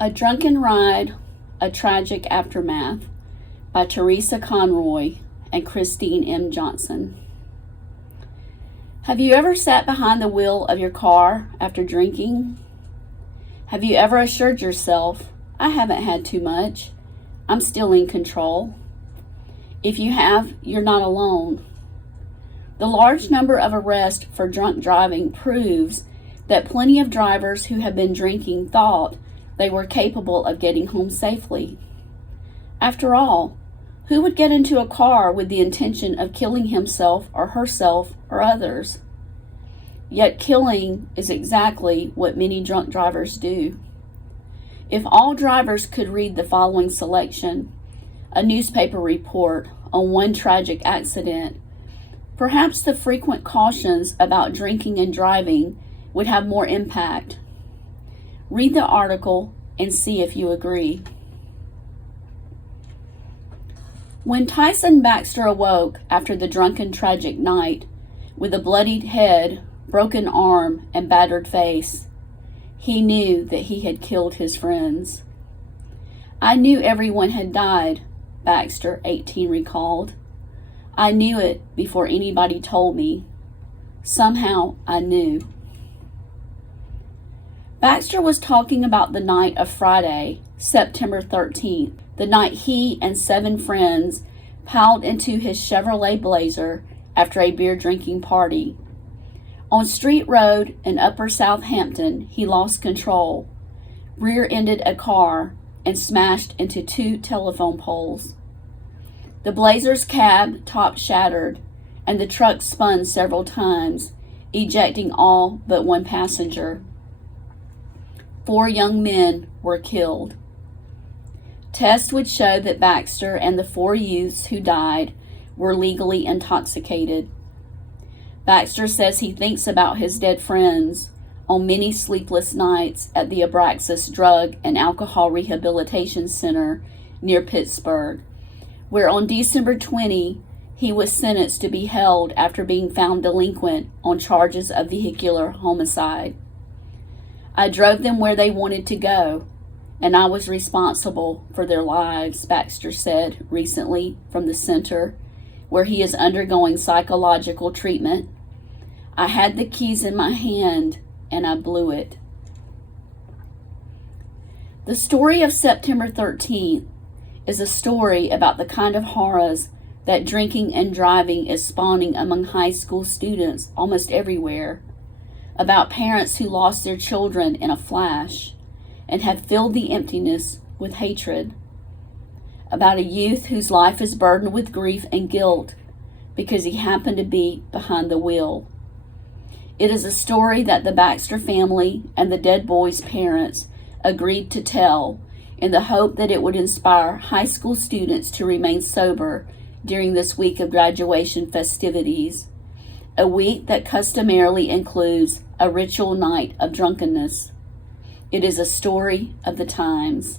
A Drunken Ride, A Tragic Aftermath by Theresa Conroy and Christine M. Johnson. Have you ever sat behind the wheel of your car after drinking? Have you ever assured yourself, I haven't had too much, I'm still in control? If you have, you're not alone. The large number of arrests for drunk driving proves that plenty of drivers who have been drinking thought they were capable of getting home safely. After all, who would get into a car with the intention of killing himself or herself or others? Yet killing is exactly what many drunk drivers do. If all drivers could read the following selection, a newspaper report on one tragic accident, perhaps the frequent cautions about drinking and driving would have more impact. Read the article and see if you agree. When Tyson Baxter awoke after the drunken tragic night, with a bloodied head, broken arm, and battered face, he knew that he had killed his friends. I knew everyone had died, Baxter, 18, recalled. I knew it before anybody told me. Somehow I knew. Baxter was talking about the night of Friday, September 13th, the night he and 7 friends piled into his Chevrolet Blazer after a beer drinking party. On Street Road in Upper Southampton, he lost control, rear-ended a car, and smashed into 2 telephone poles. The Blazer's cab top shattered, and the truck spun several times, ejecting all but 1 passenger. 4 young men were killed. Tests would show that Baxter and the 4 youths who died were legally intoxicated. Baxter says he thinks about his dead friends on many sleepless nights at the Abraxas Drug and Alcohol Rehabilitation Center near Pittsburgh, where on December 20, he was sentenced to be held after being found delinquent on charges of vehicular homicide. I drove them where they wanted to go, and I was responsible for their lives, Baxter said recently from the center, where he is undergoing psychological treatment. I had the keys in my hand, and I blew it. The story of September 13th is a story about the kind of horrors that drinking and driving is spawning among high school students almost everywhere, about parents who lost their children in a flash and have filled the emptiness with hatred, about a youth whose life is burdened with grief and guilt because he happened to be behind the wheel. It is a story that the Baxter family and the dead boy's parents agreed to tell in the hope that it would inspire high school students to remain sober during this week of graduation festivities, a week that customarily includes a ritual night of drunkenness. It is a story of the times.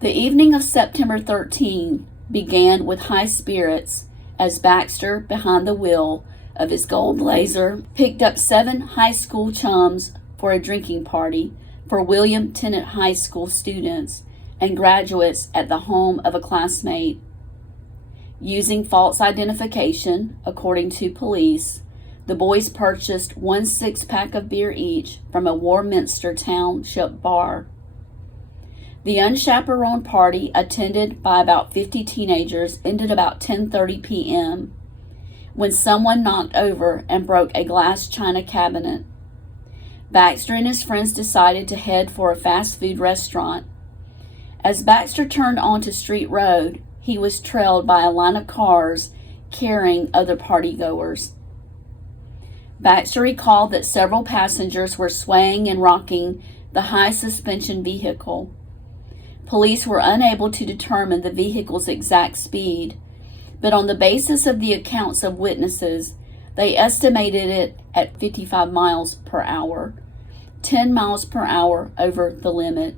The evening of September 13 began with high spirits as Baxter, behind the wheel of his gold Blazer, picked up 7 high school chums for a drinking party for William Tennant High School students and graduates at the home of a classmate. Using false identification, according to police, the boys purchased 1 6-pack of beer each from a Warminster Township bar. The unchaperoned party, attended by about 50 teenagers, ended about 10:30 p.m. when someone knocked over and broke a glass china cabinet. Baxter and his friends decided to head for a fast food restaurant. As Baxter turned onto Street Road, he was trailed by a line of cars carrying other partygoers. Baxter recalled that several passengers were swaying and rocking the high-suspension vehicle. Police were unable to determine the vehicle's exact speed, but on the basis of the accounts of witnesses, they estimated it at 55 miles per hour, 10 miles per hour over the limit.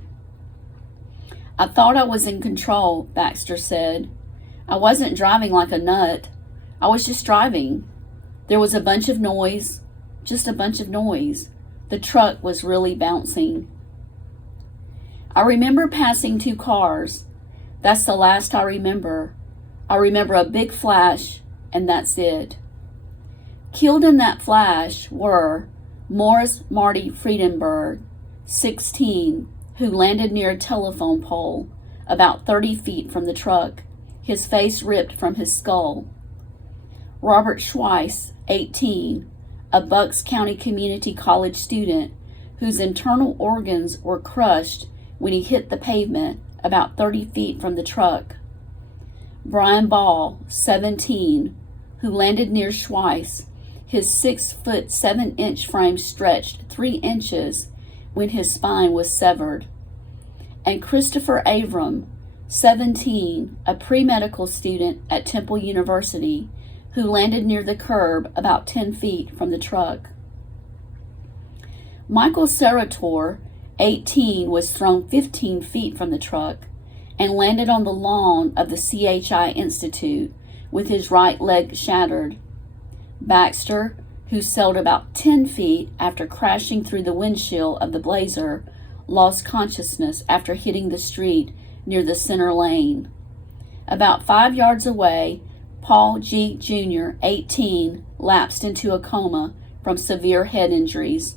I thought I was in control, Baxter said. I wasn't driving like a nut. I was just driving. There was a bunch of noise, just a bunch of noise. The truck was really bouncing. I remember passing 2 cars. That's the last I remember. I remember a big flash, and that's it. Killed in that flash were Morris Marty Friedenberg, 16, who landed near a telephone pole about 30 feet from the truck, his face ripped from his skull. Robert Schweiss, 18, a Bucks County Community College student whose internal organs were crushed when he hit the pavement about 30 feet from the truck. Brian Ball, 17, who landed near Schweiss, his 6-foot 7-inch frame stretched 3 inches when his spine was severed. And Christopher Avram, 17, a pre-medical student at Temple University, who landed near the curb about 10 feet from the truck. Michael Sarator, 18, was thrown 15 feet from the truck and landed on the lawn of the CHI Institute with his right leg shattered. Baxter, who sailed about 10 feet after crashing through the windshield of the Blazer, lost consciousness after hitting the street near the center lane. About 5 yards away, Paul G. Jr., 18, lapsed into a coma from severe head injuries.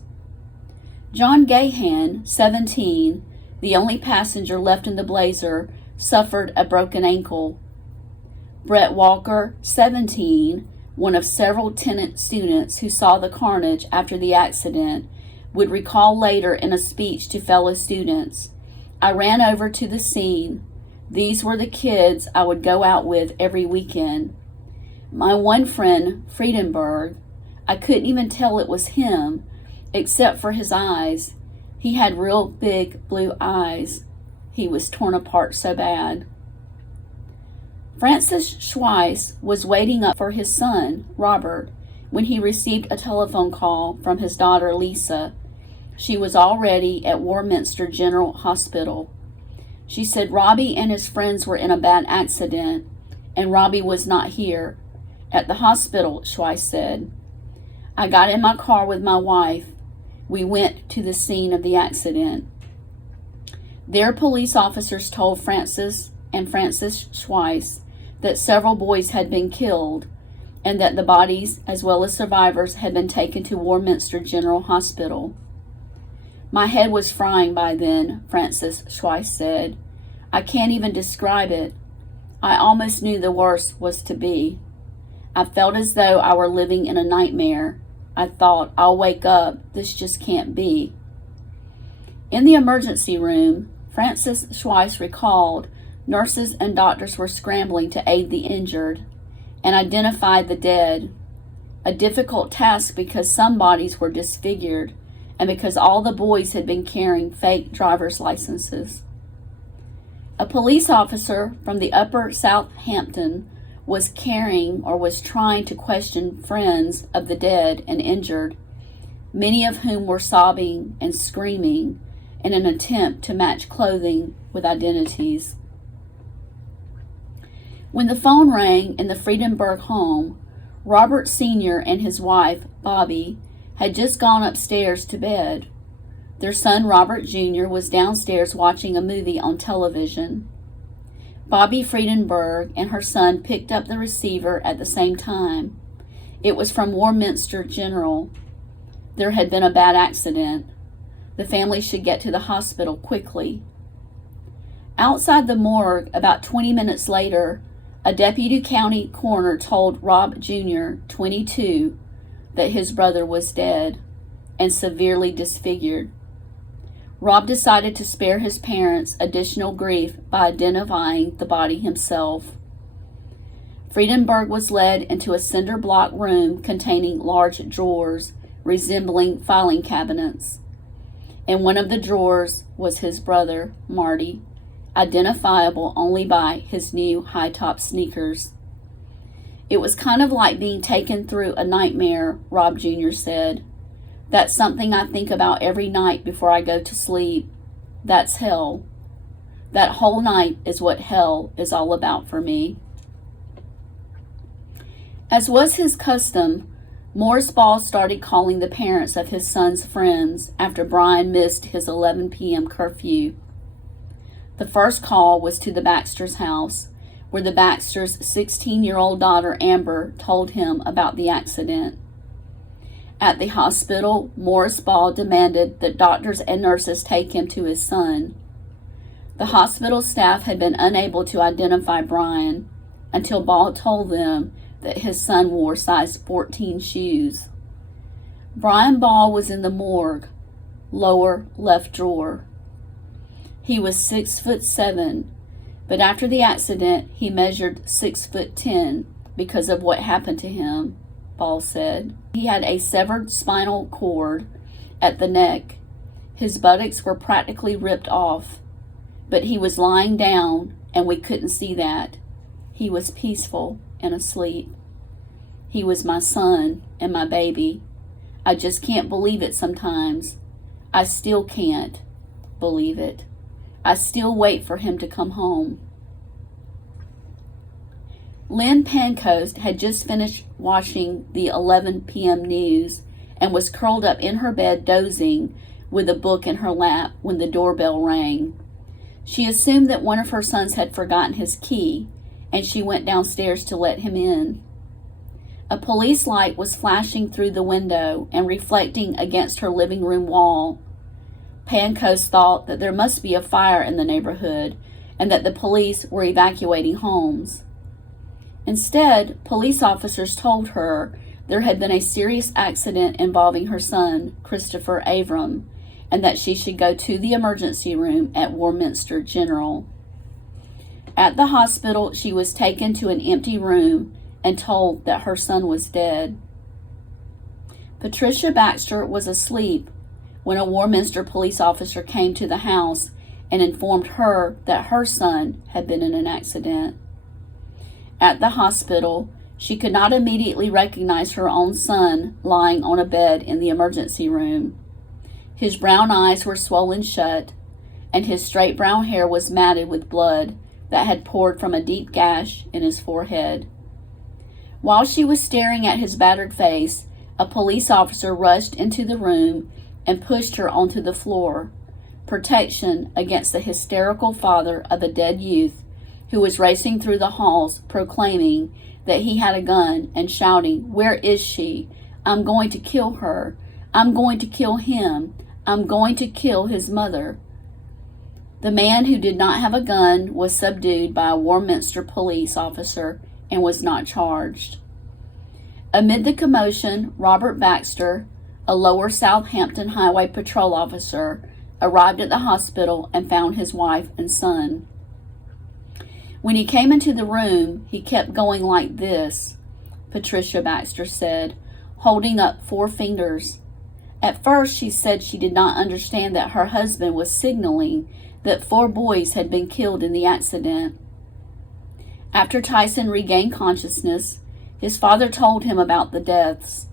John Gahan, 17, the only passenger left in the Blazer, suffered a broken ankle. Brett Walker, 17, one of several tenant students who saw the carnage after the accident, would recall later in a speech to fellow students, "I ran over to the scene. These were the kids I would go out with every weekend. My one friend, Friedenberg, I couldn't even tell it was him, except for his eyes. He had real big blue eyes. He was torn apart so bad." Francis Schweiss was waiting up for his son, Robert, when he received a telephone call from his daughter, Lisa. She was already at Warminster General Hospital. She said Robbie and his friends were in a bad accident, and Robbie was not here. "At the hospital," Schweiss said. "I got in my car with my wife. We went to the scene of the accident." There, police officers told Francis and Francis Schweiss that several boys had been killed and that the bodies, as well as survivors, had been taken to Warminster General Hospital. "My head was frying by then," Francis Schweiss said. "I can't even describe it. I almost knew the worst was to be. I felt as though I were living in a nightmare. I thought, I'll wake up. This just can't be." In the emergency room, Francis Schweiss recalled nurses and doctors were scrambling to aid the injured and identify the dead, a difficult task because some bodies were disfigured and because all the boys had been carrying fake driver's licenses. A police officer from the Upper Southampton was trying to question friends of the dead and injured, many of whom were sobbing and screaming in an attempt to match clothing with identities. When the phone rang in the Friedenberg home, Robert Sr. and his wife, Bobby, had just gone upstairs to bed. Their son, Robert Jr., was downstairs watching a movie on television. Bobby Friedenberg and her son picked up the receiver at the same time. It was from Warminster General. There had been a bad accident. The family should get to the hospital quickly. Outside the morgue, about 20 minutes later, a deputy county coroner told Rob Jr., 22, that his brother was dead and severely disfigured. Rob decided to spare his parents additional grief by identifying the body himself. Friedenberg was led into a cinder block room containing large drawers resembling filing cabinets. In one of the drawers was his brother, Marty, identifiable only by his new high-top sneakers. "It was kind of like being taken through a nightmare," Rob Jr. said. "That's something I think about every night before I go to sleep. That's hell. That whole night is what hell is all about for me." As was his custom, Morris Ball started calling the parents of his son's friends after Brian missed his 11 p.m. curfew. The first call was to the Baxter's house, where the Baxter's 16-year-old daughter Amber told him about the accident. At the hospital, Morris Ball demanded that doctors and nurses take him to his son. The hospital staff had been unable to identify Brian until Ball told them that his son wore size 14 shoes. Brian Ball was in the morgue, lower left drawer. He was 6'7", but after the accident he measured 6'10" because of what happened to him, Ball said. He had a severed spinal cord at the neck. His buttocks were practically ripped off, but he was lying down and we couldn't see that. He was peaceful and asleep. He was my son and my baby. I just can't believe it sometimes. I still can't believe it. I still wait for him to come home. Lynn Pancoast had just finished watching the 11 p.m. news and was curled up in her bed dozing with a book in her lap when the doorbell rang. She assumed that one of her sons had forgotten his key, and she went downstairs to let him in. A police light was flashing through the window and reflecting against her living room wall. Pancoast thought that there must be a fire in the neighborhood and that the police were evacuating homes. Instead, police officers told her there had been a serious accident involving her son, Christopher Avram, and that she should go to the emergency room at Warminster General. At the hospital, she was taken to an empty room and told that her son was dead. Patricia Baxter was asleep when a Warminster police officer came to the house and informed her that her son had been in an accident. At the hospital, she could not immediately recognize her own son lying on a bed in the emergency room. His brown eyes were swollen shut, and his straight brown hair was matted with blood that had poured from a deep gash in his forehead. While she was staring at his battered face, a police officer rushed into the room and pushed her onto the floor, protection against the hysterical father of a dead youth who was racing through the halls proclaiming that he had a gun and shouting, "Where is she? I'm going to kill her. I'm going to kill him. I'm going to kill his mother." The man who did not have a gun was subdued by a Warminster police officer and was not charged. Amid the commotion, Robert Baxter, a lower Southampton Highway Patrol officer, arrived at the hospital and found his wife and son. When he came into the room, he kept going like this, Patricia Baxter said, holding up 4 fingers. At first, she said she did not understand that her husband was signaling that 4 boys had been killed in the accident. After Tyson regained consciousness, his father told him about the deaths.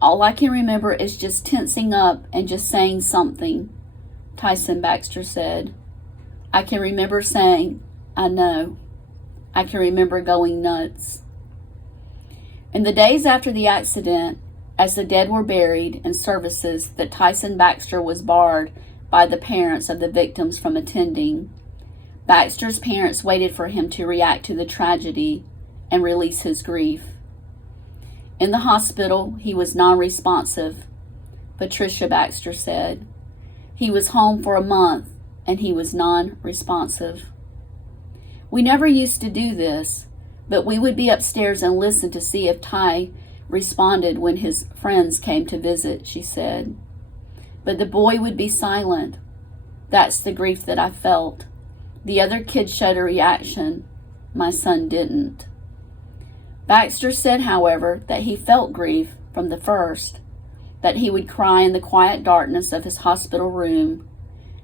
"All I can remember is just tensing up and just saying something," Tyson Baxter said. "I can remember saying, 'I know.' I can remember going nuts." In the days after the accident, as the dead were buried and services that Tyson Baxter was barred by the parents of the victims from attending, Baxter's parents waited for him to react to the tragedy and release his grief. In the hospital, he was non-responsive, Patricia Baxter said. He was home for a month and he was non-responsive. "We never used to do this, but we would be upstairs and listen to see if Ty responded when his friends came to visit," she said. "But the boy would be silent. That's the grief that I felt. The other kids showed a reaction. My son didn't." Baxter said, however, that he felt grief from the first, that he would cry in the quiet darkness of his hospital room,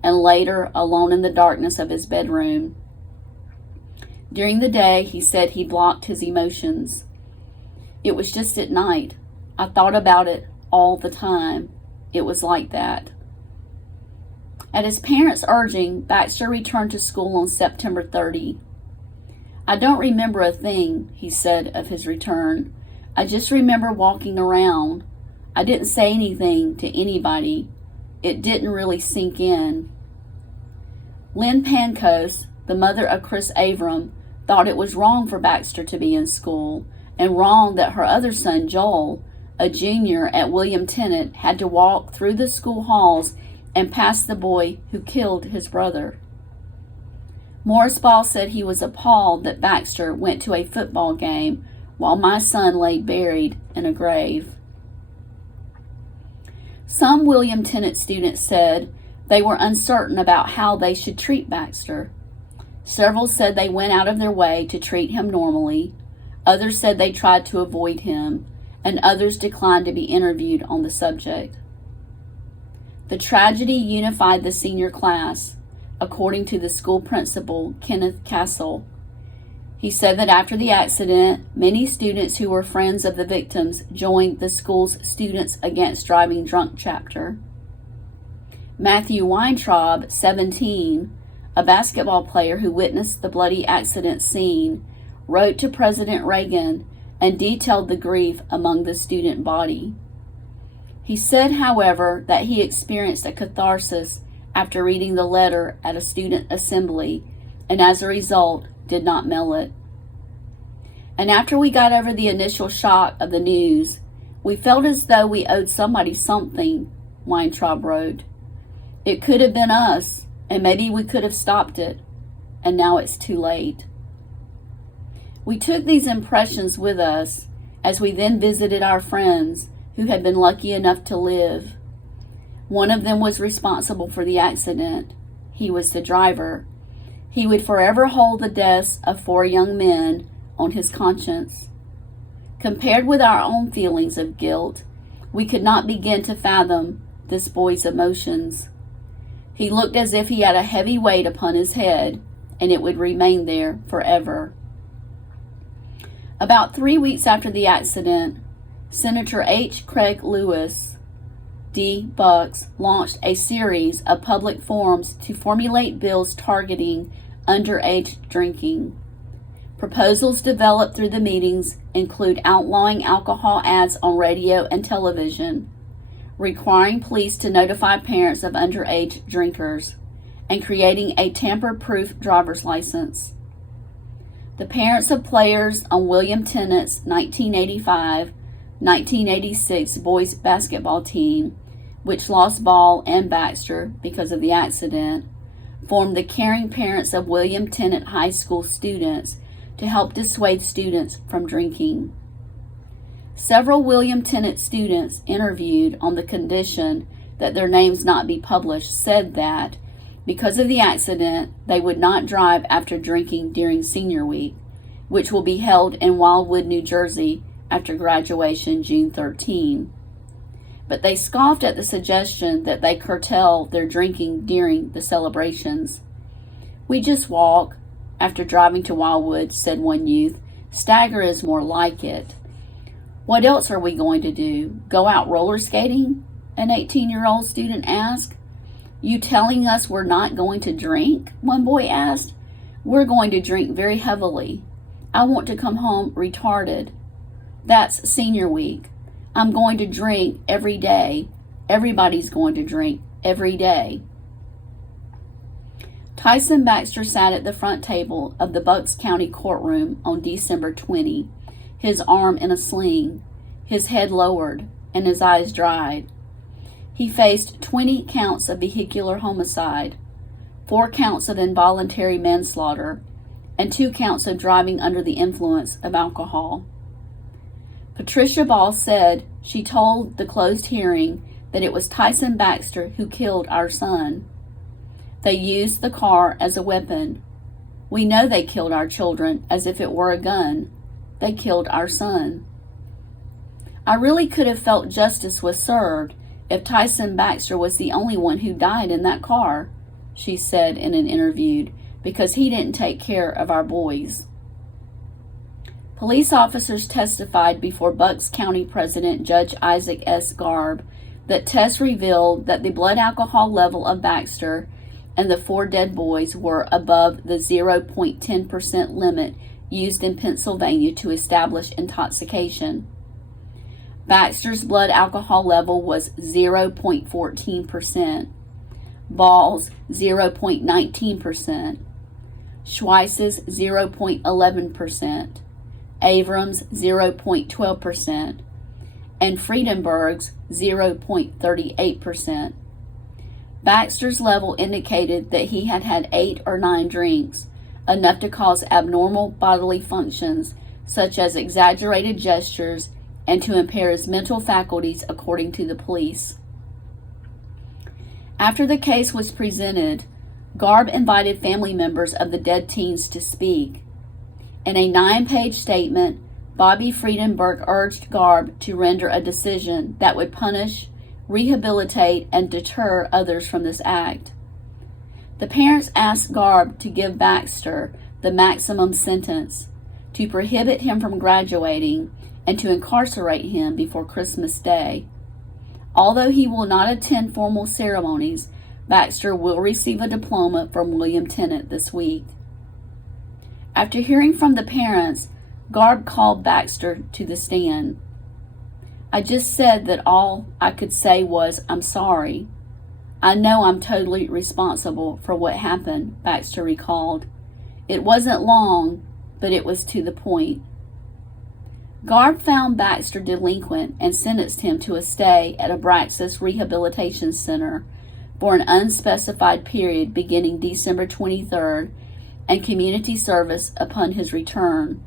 and later alone in the darkness of his bedroom. During the day, he said he blocked his emotions. "It was just at night. I thought about it all the time. It was like that." At his parents' urging, Baxter returned to school on September 30. "I don't remember a thing," he said of his return. "I just remember walking around. I didn't say anything to anybody. It didn't really sink in." Lynn Pancos, the mother of Chris Avram, thought it was wrong for Baxter to be in school, and wrong that her other son, Joel, a junior at William Tennant, had to walk through the school halls and past the boy who killed his brother. Morris Ball said he was appalled that Baxter went to a football game while my son lay buried in a grave. Some William Tennant students said they were uncertain about how they should treat Baxter. Several said they went out of their way to treat him normally. Others said they tried to avoid him, and others declined to be interviewed on the subject. The tragedy unified the senior class, according to the school principal, Kenneth Castle. He said that after the accident, many students who were friends of the victims joined the school's Students Against Driving Drunk chapter. Matthew Weintraub, 17, a basketball player who witnessed the bloody accident scene, wrote to President Reagan and detailed the grief among the student body. He said, however, that he experienced a catharsis after reading the letter at a student assembly, and as a result, did not mail it. And after we got over the initial shock of the news, we felt as though we owed somebody something, Weintraub wrote. It could have been us, and maybe we could have stopped it, and now it's too late. We took these impressions with us as we then visited our friends who had been lucky enough to live. One of them was responsible for the accident. He was the driver. He would forever hold the deaths of 4 young men on his conscience. Compared with our own feelings of guilt, we could not begin to fathom this boy's emotions. He looked as if he had a heavy weight upon his head, and it would remain there forever. About 3 weeks after the accident, Senator H. Craig Lewis, D. Bucks, launched a series of public forums to formulate bills targeting underage drinking. Proposals developed through the meetings include outlawing alcohol ads on radio and television, requiring police to notify parents of underage drinkers, and creating a tamper-proof driver's license. The parents of players on William Tennant's 1985-1986 boys basketball team, which lost Ball and Baxter because of the accident, formed the Caring Parents of William Tennant High School students to help dissuade students from drinking. Several William Tennant students interviewed on the condition that their names not be published said that, because of the accident, they would not drive after drinking during senior week, which will be held in Wildwood, New Jersey after graduation June 13. But they scoffed at the suggestion that they curtail their drinking during the celebrations. "We just walk after driving to Wildwood," said one youth. "Stagger is more like it." "What else are we going to do? Go out roller skating?" an 18-year-old student asked. "You telling us we're not going to drink?" one boy asked. "We're going to drink very heavily. I want to come home retarded. That's senior week. I'm going to drink every day. Everybody's going to drink every day." Tyson Baxter sat at the front table of the Bucks County courtroom on December 20, his arm in a sling, his head lowered, and his eyes dried. He faced 20 counts of vehicular homicide, 4 counts of involuntary manslaughter, and 2 counts of driving under the influence of alcohol. Patricia Ball said she told the closed hearing that it was Tyson Baxter who killed our son. "They used the car as a weapon. We know they killed our children as if it were a gun. They killed our son. I really could have felt justice was served if Tyson Baxter was the only one who died in that car," she said in an interview, "because he didn't take care of our boys." Police officers testified before Bucks County President Judge Isaac S. Garb that tests revealed that the blood alcohol level of Baxter and the 4 dead boys were above the 0.10% limit used in Pennsylvania to establish intoxication. Baxter's blood alcohol level was 0.14%. Ball's 0.19%, Schweiss's 0.11%, Avrams 0.12%, and Friedenberg's 0.38%. Baxter's level indicated that he had had 8 or 9 drinks, enough to cause abnormal bodily functions such as exaggerated gestures and to impair his mental faculties, according to the police. After the case was presented, Garb invited family members of the dead teens to speak. In a 9-page statement, Bobby Friedenberg urged Garb to render a decision that would punish, rehabilitate, and deter others from this act. The parents asked Garb to give Baxter the maximum sentence, to prohibit him from graduating, and to incarcerate him before Christmas Day. Although he will not attend formal ceremonies, Baxter will receive a diploma from William Tennant this week. After hearing from the parents, Garb called Baxter to the stand. "I just said that all I could say was, I'm sorry. I know I'm totally responsible for what happened," Baxter recalled. "It wasn't long, but it was to the point." Garb found Baxter delinquent and sentenced him to a stay at Abraxas Rehabilitation Center for an unspecified period beginning December 23rd and community service upon his return.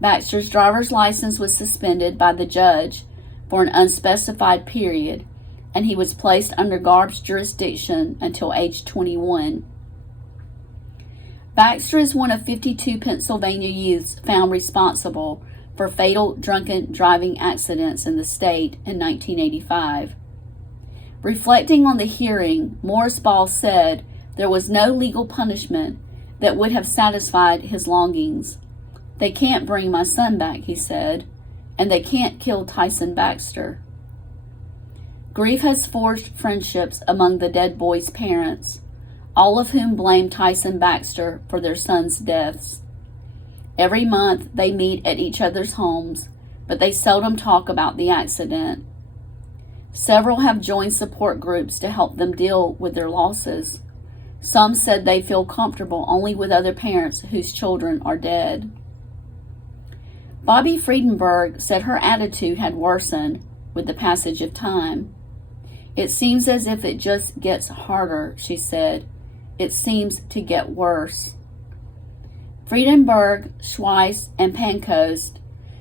Baxter's driver's license was suspended by the judge for an unspecified period, and he was placed under Garb's jurisdiction until age 21. Baxter is one of 52 Pennsylvania youths found responsible for fatal drunken driving accidents in the state in 1985. Reflecting on the hearing, Morris Ball said there was no legal punishment that would have satisfied his longings. "They can't bring my son back," he said, "and they can't kill Tyson Baxter." Grief has forged friendships among the dead boys' parents, all of whom blame Tyson Baxter for their sons' deaths. Every month they meet at each other's homes, but they seldom talk about the accident. Several have joined support groups to help them deal with their losses. Some said they feel comfortable only with other parents whose children are dead. Bobby Friedenberg said her attitude had worsened with the passage of time. "It seems as if it just gets harder," she said. "It seems to get worse." Friedenberg, Schweiss, and Pancoast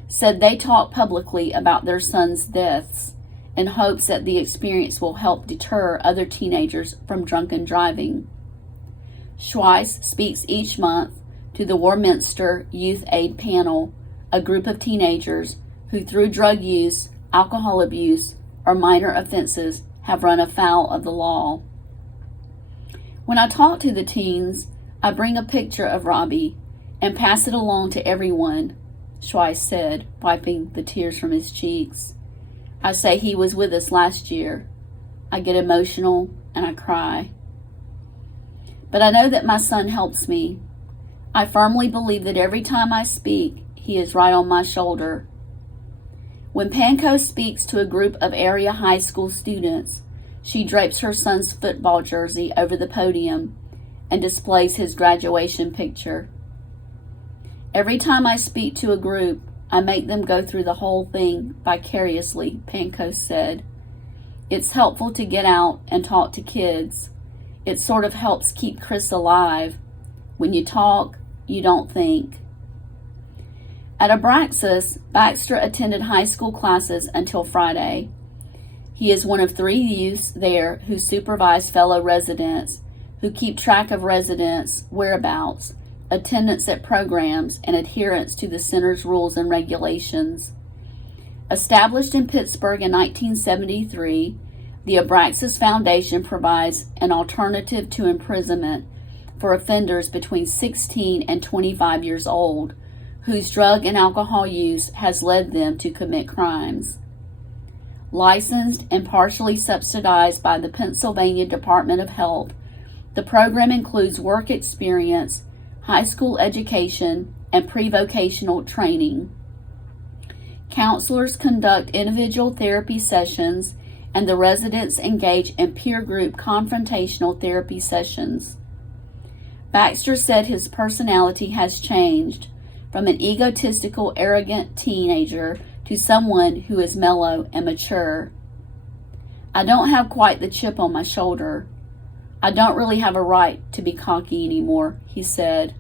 said they talked publicly about their sons' deaths in hopes that the experience will help deter other teenagers from drunken driving. Schweiss speaks each month to the Warminster Youth Aid Panel, a group of teenagers who through drug use, alcohol abuse, or minor offenses have run afoul of the law. "When I talk to the teens, I bring a picture of Robbie and pass it along to everyone," Schweiss said, wiping the tears from his cheeks. "I say he was with us last year. I get emotional and I cry. But I know that my son helps me. I firmly believe that every time I speak, he is right on my shoulder." When Pancoast speaks to a group of area high school students, she drapes her son's football jersey over the podium and displays his graduation picture. "Every time I speak to a group, I make them go through the whole thing vicariously," Pancoast said. "It's helpful to get out and talk to kids. It sort of helps keep Chris alive. When you talk, you don't think." At Abraxas, Baxter attended high school classes until Friday. He is one of 3 youths there who supervise fellow residents, who keep track of residents' whereabouts, attendance at programs, and adherence to the center's rules and regulations. Established in Pittsburgh in 1973, the Abraxas Foundation provides an alternative to imprisonment for offenders between 16 and 25 years old, whose drug and alcohol use has led them to commit crimes. Licensed and partially subsidized by the Pennsylvania Department of Health, the program includes work experience, high school education, and pre-vocational training. Counselors conduct individual therapy sessions and the residents engage in peer group confrontational therapy sessions. Baxter said his personality has changed from an egotistical, arrogant teenager to someone who is mellow and mature. I don't have quite the chip on my shoulder. I don't really have a right to be cocky anymore, he said.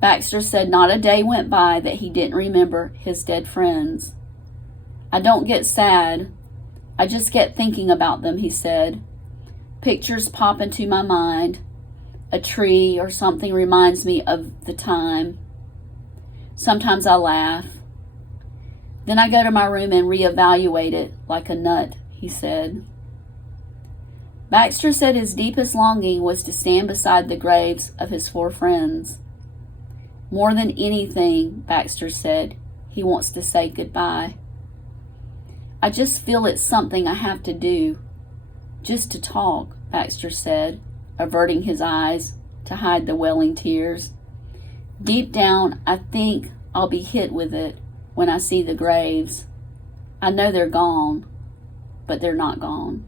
Baxter said not a day went by that he didn't remember his dead friends. I don't get sad. I just get thinking about them, he said. Pictures pop into my mind. A tree or something reminds me of the time. Sometimes I laugh. Then I go to my room and reevaluate it like a nut, he said. Baxter said his deepest longing was to stand beside the graves of his 4 friends. More than anything, Baxter said, he wants to say goodbye. I just feel it's something I have to do. Just to talk, Baxter said, averting his eyes to hide the welling tears. Deep down, I think I'll be hit with it when I see the graves. I know they're gone, but they're not gone.